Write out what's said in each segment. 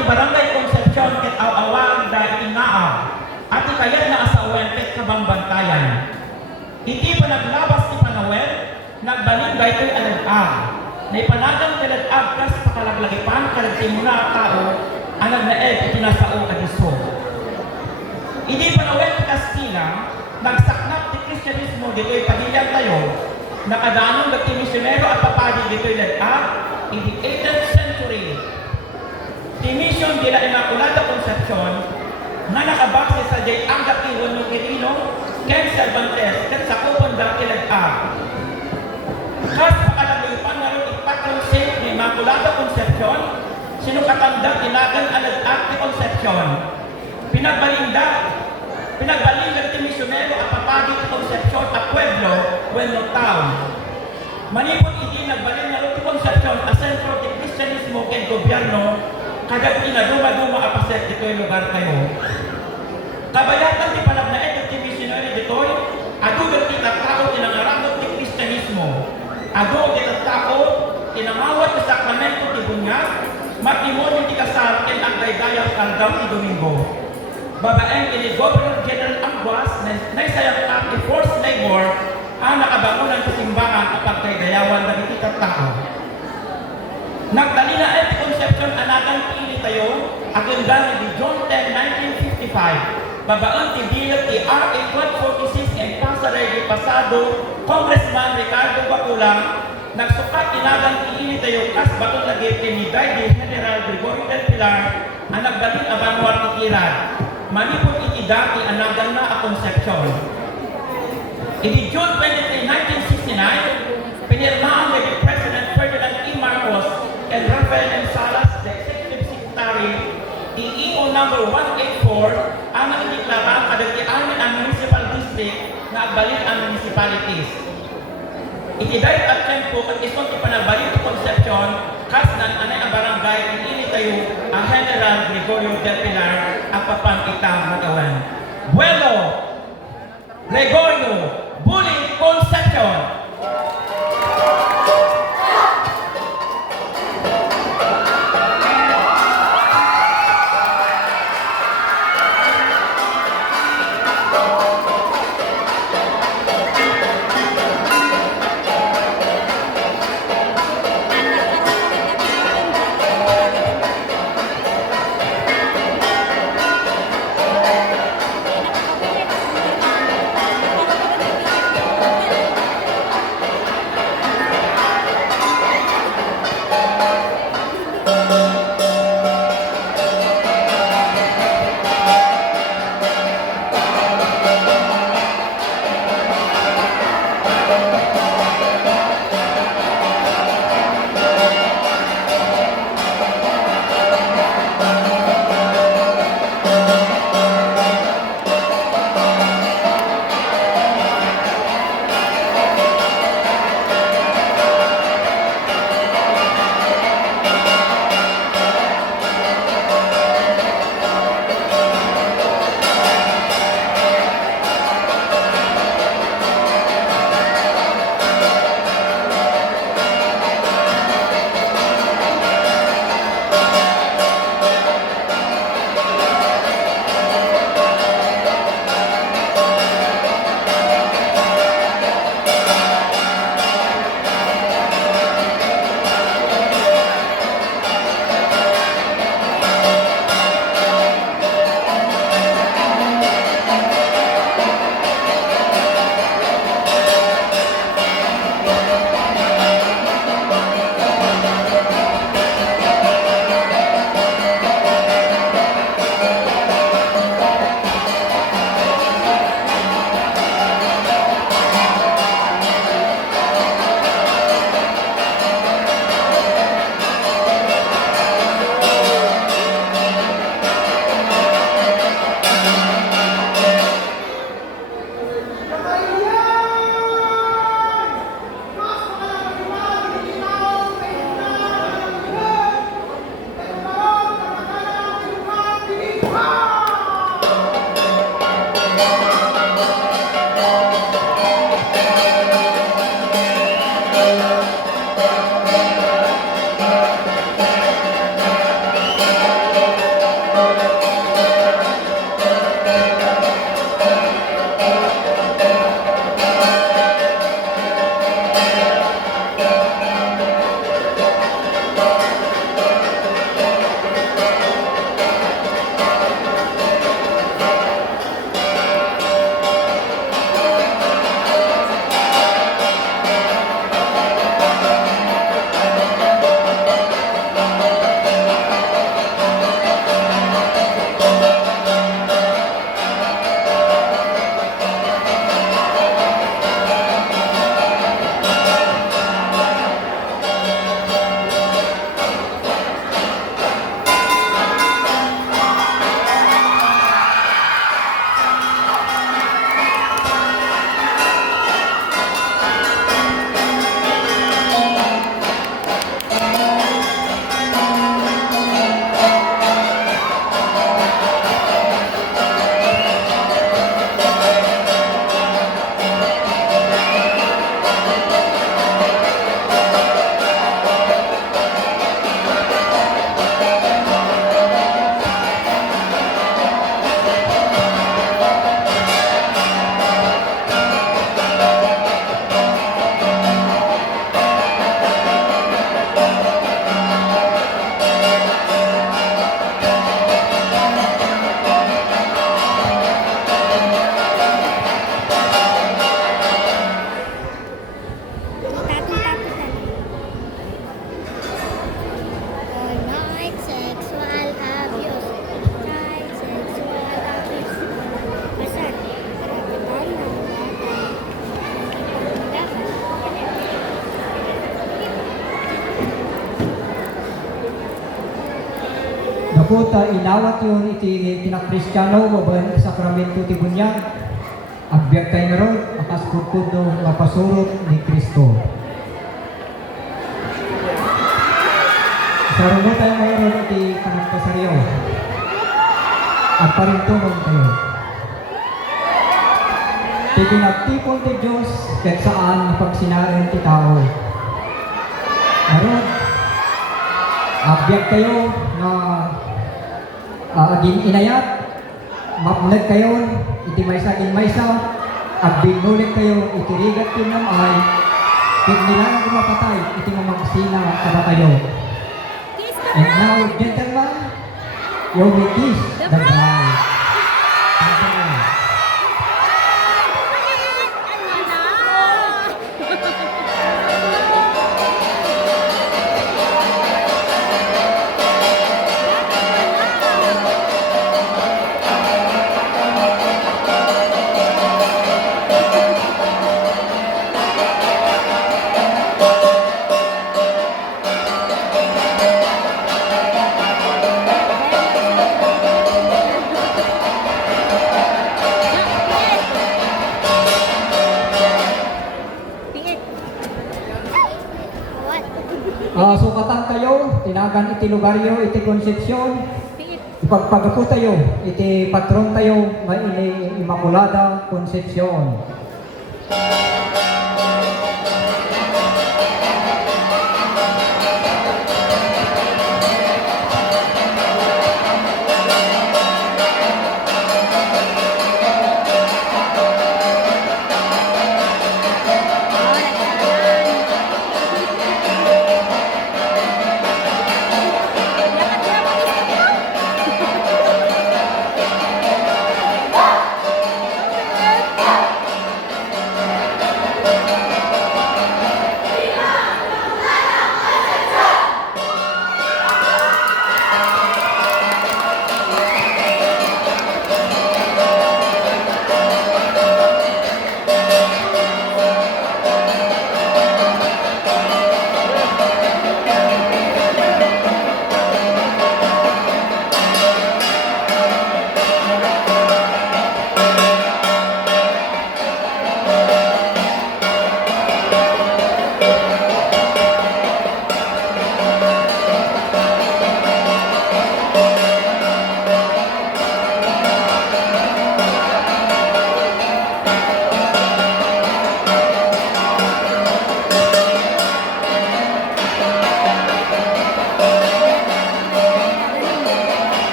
ti Barangay Concepcion ket awawang da itinaaw at ikayat na asawen ket kabangbantayan. Iti panaglabas ti Panawel, nagbaling daytoy alag-ag. Naipanagang talag-ag kas pakalaglagipan kalagtimuna tao anag naeg iti nasao kadiso. Iti Panawel ti Castilla, nagsaknap ti Kristyanismo dito'y padilyang tayo, nakadanong nagti misyonero at papadi dito'y lag-ag in the 18th century. Ti mission de la Immaculada Concepcion na nakabase sa J. Angga Kiwon ng Quirino, Ken Cervantes, ket sa kupon dati lag-ag. Kas pakalaglagipan nga rin ipatong saint ni Immaculada Concepcion, sinukatanda tinagan alag-ag ti Concepcion. Pinagbalindag ti misyonero at papagi ti Concepcion at Pueblo, Bueno Town. Manipot iti nagbalin na rin ti Concepcion a sentro ti Kristyanismo ken gobyerno, kagat inaduma-duma apaset dito'y lugar kayo. Kabayatan ti panagnaet ti misyonero dito'y, adugan ti tattao tinangaramot ti Kristyanismo. Ado ti tattao tinangawat ti sakramento ti bunyag, matrimonyo ti kasal ken ang daydayang kaldaw ti Domingo. Babaeng ini Governor General Anguas na isayang ang forced labor ang nakabangunan sa simbahan at pagkaidayawan na iti tattao. Nagdali na ti Concepcion anagang pili tayo agendan ni John 10, 1955. Babaan ti bilat ti R.A. 1246 and Pasarelli Pasado, Congressman Ricardo Baculang, nagsukat inagang pili tayo kas batong lagi ni Brigadier General Gregorio del Pilar ang nagdalin abanwar ti Kirad. Manipot iti dati anagan na a Concepcion. In June 23, 1969, pinirmahan ni President Ferdinand E. Marcos and Rafael M. Salas, the Executive Secretary, EO number 184, ang nagdeklara kadagtian ang municipal district na agbalin ang municipalities. Itiday at tempo at isong ipanagbalin ti Concepcion, kas nan anay ang barangay ini tayo ang General Gregorio del Pilar ang papangitang magawan. Bueno, Gregorio, Buling Concepcion. Kasugota inawat yun iti kinakristyano waban sakramento ti bunyag. Agbyag kay meron akas putpudo nga pasurot ni Kristo. Sarunod tayo mayroon iti kanagpasaryo. At parintungon kayo. Ti pinagtipon ti Diyos kahit saan ipagsinaren ti tao. Meron, agbyag kayo na aging inayat, mapnag kayo, iti maysa kin maysa, agbinulit kayo, itirigat kinamay, pignilang kumapatay, iti mamagsina kada kayo. And now, gentlemen, you will kiss the bride. Sukatan kayo, tinagan iti lugaryo, iti konsepsyon, ipagpagapo tayo, iti patron tayo, may Immaculada Concepcion.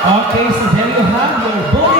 Okay, so there you have your bully